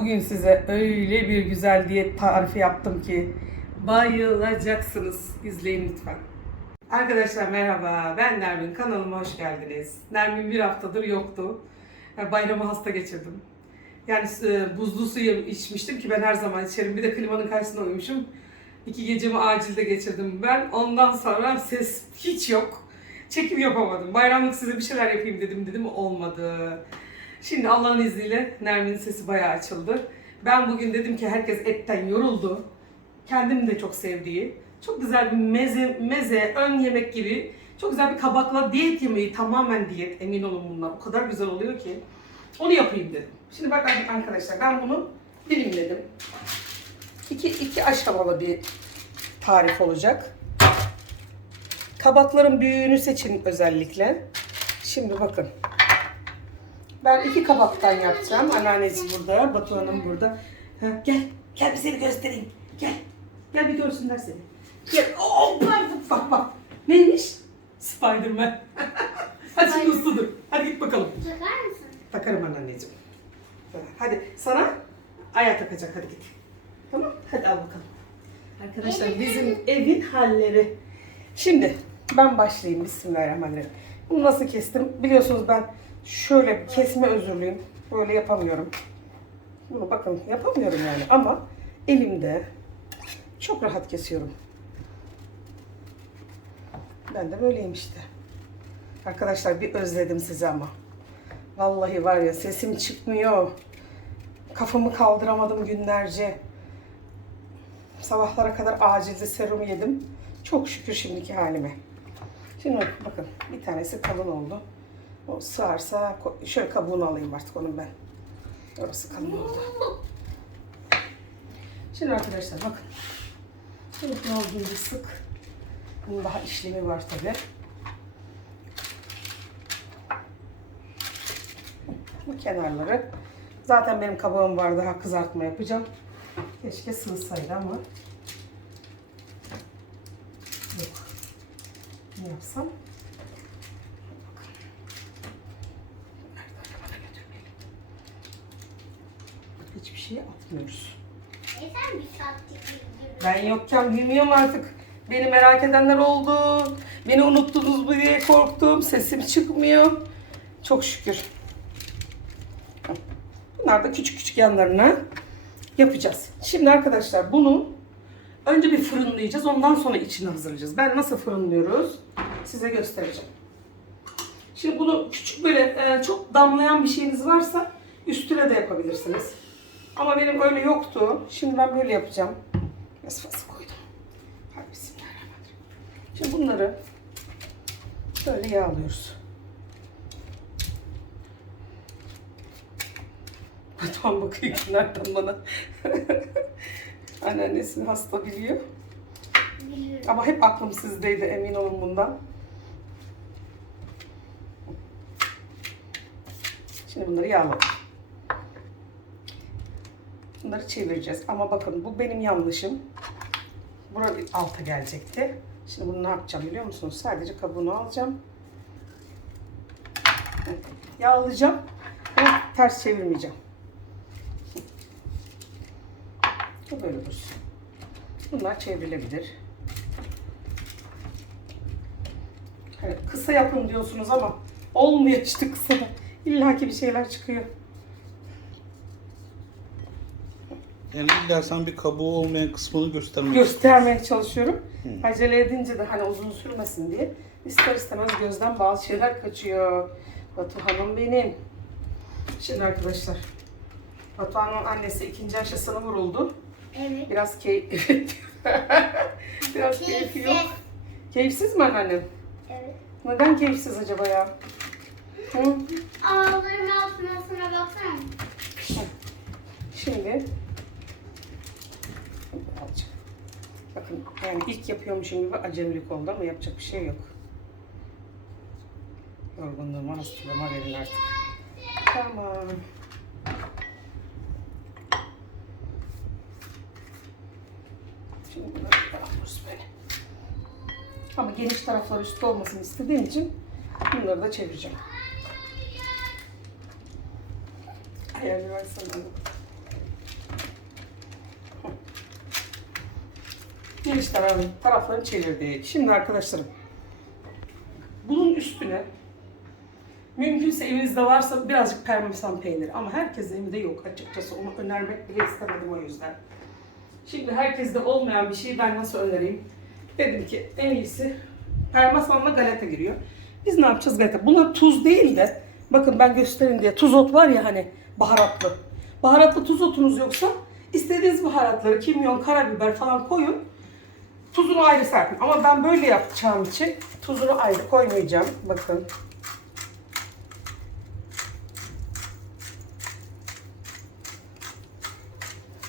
Bugün size öyle bir güzel diyet tarifi yaptım ki bayılacaksınız. İzleyin lütfen. Arkadaşlar merhaba. Ben Nermin. Kanalıma hoş geldiniz. Nermin bir haftadır yoktu. Yani Bayramı hasta geçirdim. Yani e, buzlu suyu içmiştim ki ben her zaman içerim. Bir de klimanın karşısında uyumuşum. İki gecemi acilde geçirdim ben. Ondan sonra ses hiç yok. Çekim yapamadım. Bayramlık size bir şeyler yapayım dedim dedim olmadı. Şimdi Allah'ın izniyle Nermin'in sesi bayağı açıldı. Ben bugün dedim ki herkes etten yoruldu. Kendim de çok sevdiği, çok güzel bir meze, meze, ön yemek gibi çok güzel bir kabakla diyet yemeği tamamen diyet emin olun bunlar. O kadar güzel oluyor ki. Onu yapayım dedim. Şimdi bak arkadaşlar ben bunu dilimledim. İki, iki aşamalı bir tarif olacak. Kabakların büyüğünü seçin özellikle. Şimdi bakın. Ben iki kabaktan yapacağım. Anneannesi burada, Batu Hanım burada. Ha, gel, gel bir seni göstereyim. Gel, gel bir görsünler seni. Gel, oh, bak, bak, bak. Neymiş? Spiderman. Hadi şimdi dur. Hadi git bakalım. Takar mısın? Takarım anneanneciğim. Hadi sana aya takacak hadi git. Tamam hadi al bakalım. Arkadaşlar bizim evin halleri. Şimdi ben başlayayım Bismillahirrahmanirrahim. Bunu nasıl kestim? Biliyorsunuz ben şöyle bir kesme özürlüyüm. Böyle yapamıyorum. Bunu bakın yapamıyorum yani ama elimde çok rahat kesiyorum. Ben de böyleyim işte. Arkadaşlar bir özledim sizi ama. Vallahi var ya sesim çıkmıyor. Kafamı kaldıramadım günlerce. Sabahlara kadar acilde serum yedim. Çok şükür şimdiki halime. Şimdi bakın bir tanesi kalın oldu. O sığarsa şöyle kabuğunu alayım artık onun ben. Orası kalın oldu. Şimdi arkadaşlar bakın. Ne olduğunu bir sık. Bunun daha işlemi var tabi. Bu kenarları. Zaten benim kabağım var daha kızartma yapacağım. Keşke sığsaydı ama. Yok. Ne yapsam? E sen bir bir Ben yokken bilmiyorum artık. Beni merak edenler oldu. Beni unuttunuz mu diye korktum. Sesim çıkmıyor. Çok şükür. Bunlar da küçük küçük yanlarına yapacağız. Şimdi arkadaşlar bunu önce bir fırınlayacağız. Ondan sonra içini hazırlayacağız. Ben nasıl fırınlıyoruz size göstereceğim. Şimdi bunu küçük böyle e, çok damlayan bir şeyiniz varsa üstüne de yapabilirsiniz. Ama benim öyle yoktu. Şimdi ben böyle yapacağım. Biraz fazla koydum. Hadi bismillahirrahmanirrahim. Şimdi bunları böyle yağlıyoruz. Tam bakıyor ki nereden bana. Anneannesini hasta biliyor. biliyorum. Ama hep aklım sizdeydi emin olun bundan. Şimdi bunları yağladım. Bunları çevireceğiz. Ama bakın bu benim yanlışım. Bura alta gelecekti. Şimdi bunu ne yapacağım biliyor musunuz? Sadece kabuğunu alacağım. Yağlayacağım. Ama ters çevirmeyeceğim. Bu böyle dursun. Bunlar çevrilebilir. Evet, kısa yapın diyorsunuz ama olmuyor işte kısa. İlla ki bir şeyler çıkıyor. Yani illa sen bir kabuğu olmayan kısmını göstermek Göstermeye çalışıyorum. Acele edince de hani uzun sürmesin diye. İster istemez gözden bazı şeyler kaçıyor. Batu Hanım benim. Şimdi arkadaşlar. Batu Hanım'ın annesi ikinci aşısını vuruldu. Evet. Biraz keyif... Biraz keyfi yok. Keyifsiz. Keyifsiz mi anneannem? Evet. Neden keyifsiz acaba ya? Hı? Ağlarım altına baksana. Şimdi alacağım. Bakın yani ilk yapıyormuşum gibi acemilik oldu ama yapacak bir şey yok. Yorgunluğuma, hastalığıma verin artık. Tamam. Şimdi bunları yapıyoruz böyle. Ama geniş taraflar üstü olmasını istediğim için bunları da çevireceğim. Ayarlı versene. Giriş taraflarını çevirdik. Şimdi arkadaşlarım bunun üstüne mümkünse evinizde varsa birazcık parmesan peyniri ama herkesin evinde yok açıkçası onu önermek bile istemedim o yüzden. Şimdi herkeste olmayan bir şeyi ben nasıl önereyim? Dedim ki en iyisi parmesanla galeta giriyor. Biz ne yapacağız galeta? Buna tuz değil de bakın ben göstereyim diye tuz ot var ya hani baharatlı. Baharatlı tuz otunuz yoksa istediğiniz baharatları kimyon, karabiber falan koyun. Tuzunu ayrı serpin. Ama ben böyle yapacağım için tuzunu ayrı koymayacağım. Bakın.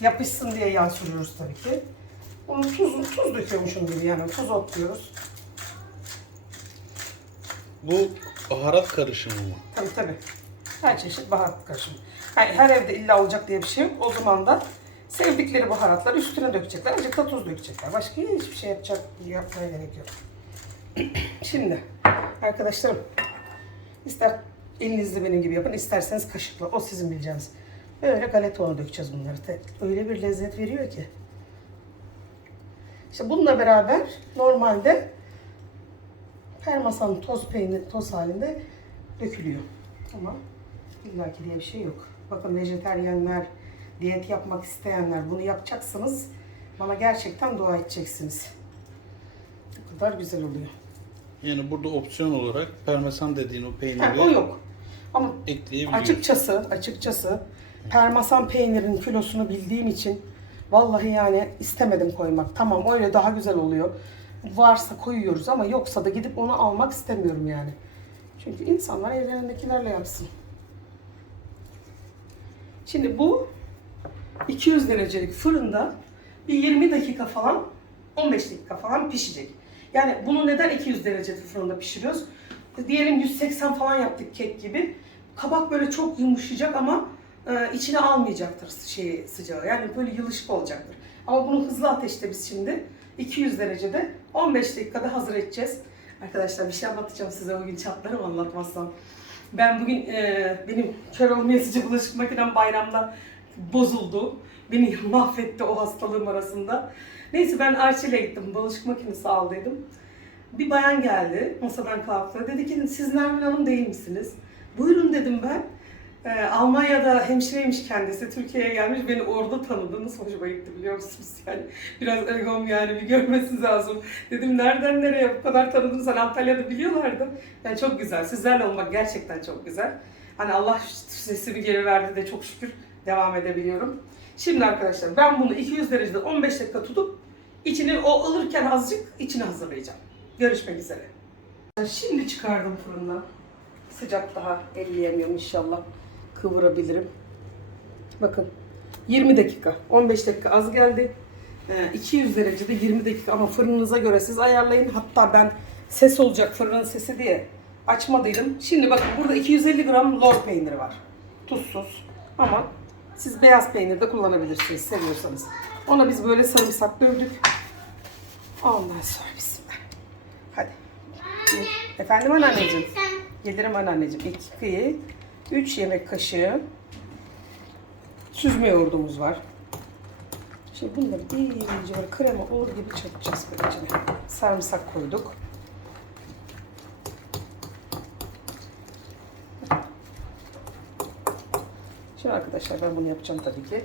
Yapışsın diye yağ sürüyoruz tabii ki. Bunu tuz, tuz döküyormuşum gibi yani tuz ot diyoruz. Bu baharat karışımı mı? Tabii tabii. Her çeşit baharat karışımı. Yani her evde illa olacak diye bir şey yok. O zaman da sevdikleri baharatları üstüne dökecekler. Azıcık da tuz dökecekler. Başka hiçbir şey yapacak, yapmaya gerek yok. Şimdi arkadaşlarım ister elinizle benim gibi yapın, isterseniz kaşıkla. O sizin bileceğiniz. Böyle galeta unu dökeceğiz bunları. Öyle bir lezzet veriyor ki. İşte bununla beraber normalde Parmesan toz peynir toz halinde dökülüyor. Ama illaki diye bir şey yok. Bakın vejeteryenler, diyet yapmak isteyenler bunu yapacaksınız. Bana gerçekten dua edeceksiniz. O kadar güzel oluyor. Yani burada opsiyon olarak parmesan dediğin o Ha, peyniri o yok. Ama açıkçası, açıkçası parmesan peynirin kilosunu bildiğim için vallahi yani istemedim koymak. Tamam öyle daha güzel oluyor. Varsa koyuyoruz ama yoksa da gidip onu almak istemiyorum yani. Çünkü insanlar evlerindekilerle yapsın. Şimdi bu 200 derecelik fırında bir 20 dakika falan 15 dakika falan pişecek. Yani bunu neden 200 derecede fırında pişiriyoruz? Diyelim 180 falan yaptık kek gibi. Kabak böyle çok yumuşayacak ama e, içine almayacaktır şeyi sıcağı. Yani böyle yılışık olacaktır. Ama bunu hızlı ateşte biz şimdi 200 derecede 15 dakikada hazır edeceğiz. Arkadaşlar bir şey anlatacağım size bugün çatlarım anlatmazsam. Ben bugün e, benim kör olmayasıcı bulaşık makinem bayramda bozuldu. Beni mahvetti o hastalığım arasında. Neyse ben Arçelik'e gittim. Bulaşık makinesi aldıydım. Bir bayan geldi masadan kalktı. Dedi ki siz Nermin Hanım değil misiniz? Buyurun dedim ben. Ee, Almanya'da hemşireymiş kendisi. Türkiye'ye gelmiş. Beni orada tanıdı. Nasıl hoşuma gitti biliyor musunuz? Yani biraz egom yani bir görmesi lazım. Dedim nereden nereye bu kadar tanıdım sen Antalya'da biliyorlardı. Yani çok güzel. Sizlerle olmak gerçekten çok güzel. Hani Allah sesimi geri verdi de çok şükür devam edebiliyorum. Şimdi arkadaşlar ben bunu 200 derecede 15 dakika tutup içini o ılırken azıcık içini hazırlayacağım. Görüşmek üzere. Şimdi çıkardım fırından. Sıcak daha elleyemiyorum inşallah. Kıvırabilirim. Bakın 20 dakika. 15 dakika az geldi. Ee, 200 derecede 20 dakika ama fırınınıza göre siz ayarlayın. Hatta ben ses olacak fırının sesi diye açmadıydım. Şimdi bakın burada 250 gram lor peyniri var. Tuzsuz. Ama siz beyaz peynir de kullanabilirsiniz seviyorsanız. Ona biz böyle sarımsak dövdük. Ondan sonra bismillah. Hadi. Efendim anneanneciğim. Gelirim anneanneciğim. 2, 3 yemek kaşığı süzme yoğurdumuz var. Şimdi bunları iyice böyle krema olur gibi çırpacağız böyle içine. Sarımsak koyduk. Şimdi arkadaşlar ben bunu yapacağım tabii ki.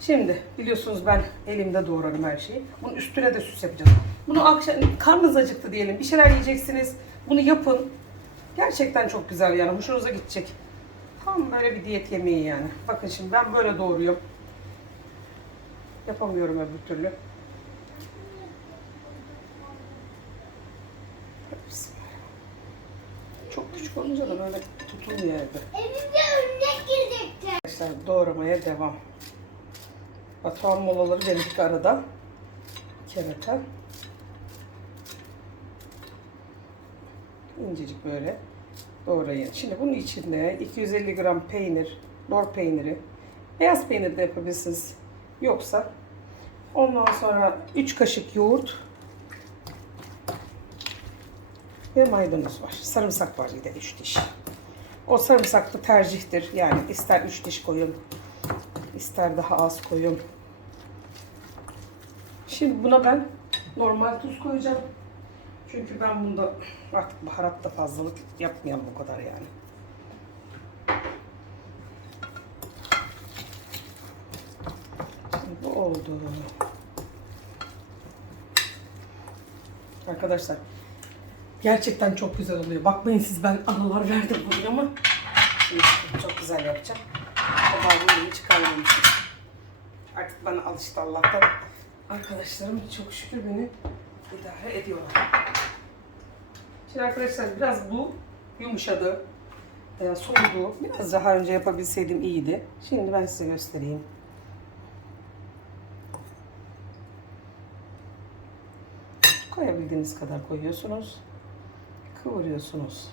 Şimdi biliyorsunuz ben elimde doğrarım her şeyi. Bunun üstüne de süs yapacağız. Bunu akşam karnınız acıktı diyelim. Bir şeyler yiyeceksiniz. Bunu yapın. Gerçekten çok güzel yani. Hoşunuza gidecek. Tam böyle bir diyet yemeği yani. Bakın şimdi ben böyle doğruyorum. Yapamıyorum öbür türlü. Çok küçük olunca da böyle tutulmuyor evde. Arkadaşlar doğramaya devam. Batuhan molaları dedik arada. Kerata. İncecik böyle doğrayın. Şimdi bunun içinde 250 gram peynir, lor peyniri, beyaz peynir de yapabilirsiniz. Yoksa ondan sonra 3 kaşık yoğurt ve maydanoz var. Sarımsak var bir de 3 diş. O sarımsaklı tercihtir. Yani ister 3 diş koyun, ister daha az koyun. Şimdi buna ben normal tuz koyacağım. Çünkü ben bunda artık baharatta fazlalık yapmayalım bu kadar yani. Şimdi bu oldu. Arkadaşlar gerçekten çok güzel oluyor. Bakmayın siz ben aralar verdim bunu ama şimdi çok güzel yapacağım. Kabağımı çıkarmamışım. Artık bana alıştı Allah'tan. Arkadaşlarım çok şükür beni idare ediyorlar. Şimdi arkadaşlar biraz bu yumuşadı. E, soğudu. Biraz daha önce yapabilseydim iyiydi. Şimdi ben size göstereyim. Koyabildiğiniz kadar koyuyorsunuz. Kıvırıyorsunuz.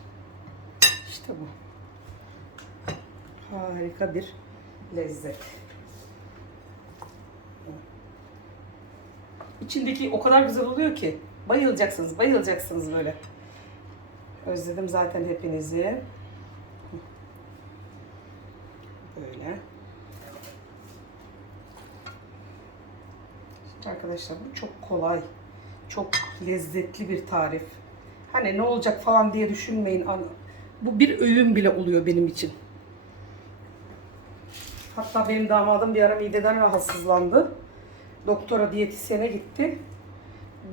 İşte bu. Harika bir lezzet. İçindeki o kadar güzel oluyor ki bayılacaksınız, bayılacaksınız böyle. Özledim zaten hepinizi. Böyle. Şimdi arkadaşlar bu çok kolay, çok lezzetli bir tarif. Hani ne olacak falan diye düşünmeyin. Bu bir öğün bile oluyor benim için. Hatta benim damadım bir ara mideden rahatsızlandı. Doktora diyetisyene gitti.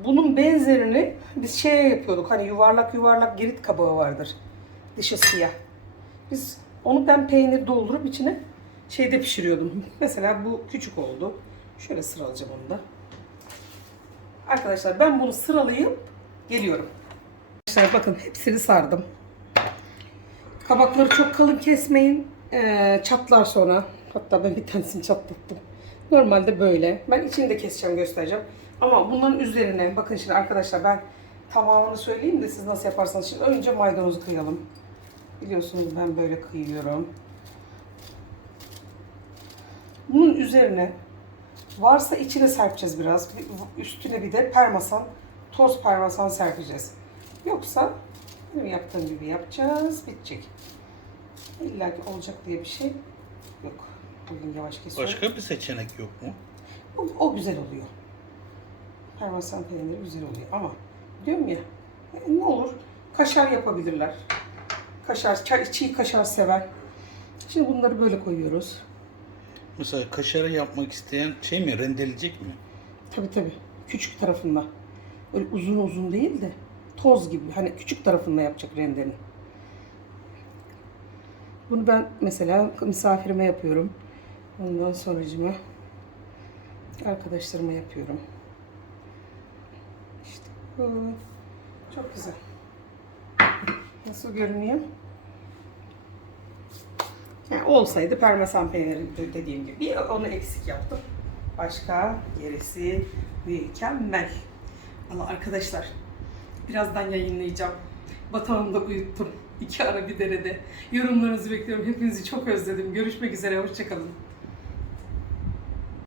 Bunun benzerini biz şeye yapıyorduk. Hani yuvarlak yuvarlak girit kabağı vardır. Dışı siyah. Biz onu ben peynir doldurup içine şeyde pişiriyordum. Mesela bu küçük oldu. Şöyle sıralayacağım onu da. Arkadaşlar ben bunu sıralayıp geliyorum. Arkadaşlar bakın hepsini sardım. Kabakları çok kalın kesmeyin. Ee, çatlar sonra. Hatta ben bir tanesini çatlattım. Normalde böyle. Ben içini de keseceğim göstereceğim. Ama bunların üzerine bakın şimdi arkadaşlar ben tamamını söyleyeyim de siz nasıl yaparsanız. Şimdi önce maydanozu kıyalım. Biliyorsunuz ben böyle kıyıyorum. Bunun üzerine varsa içine serpeceğiz biraz. Bir- Üstüne bir de parmesan, toz parmesan serpeceğiz. Yoksa benim yaptığım gibi yapacağız. Bitecek. İlla ki olacak diye bir şey yok. Bugün yavaş kesiyorum. Başka bir seçenek yok mu? O, o güzel oluyor. Parmesan peyniri güzel oluyor ama diyorum ya e, ne olur kaşar yapabilirler. Kaşar, çay, çiğ kaşar sever. Şimdi bunları böyle koyuyoruz. Mesela kaşarı yapmak isteyen şey mi rendeleyecek mi? Tabi tabi küçük tarafında. Öyle uzun uzun değil de toz gibi hani küçük tarafında yapacak rendenin. Bunu ben mesela misafirime yapıyorum. Ondan sonracıma arkadaşlarıma yapıyorum. İşte bu. Çok güzel. Nasıl görünüyor? Yani olsaydı parmesan peyniri de- dediğim gibi onu eksik yaptım. Başka gerisi mükemmel. Valla arkadaşlar birazdan yayınlayacağım. Batuhan'ı da uyuttum. İki ara bir derede. Yorumlarınızı bekliyorum. Hepinizi çok özledim. Görüşmek üzere. Hoşçakalın.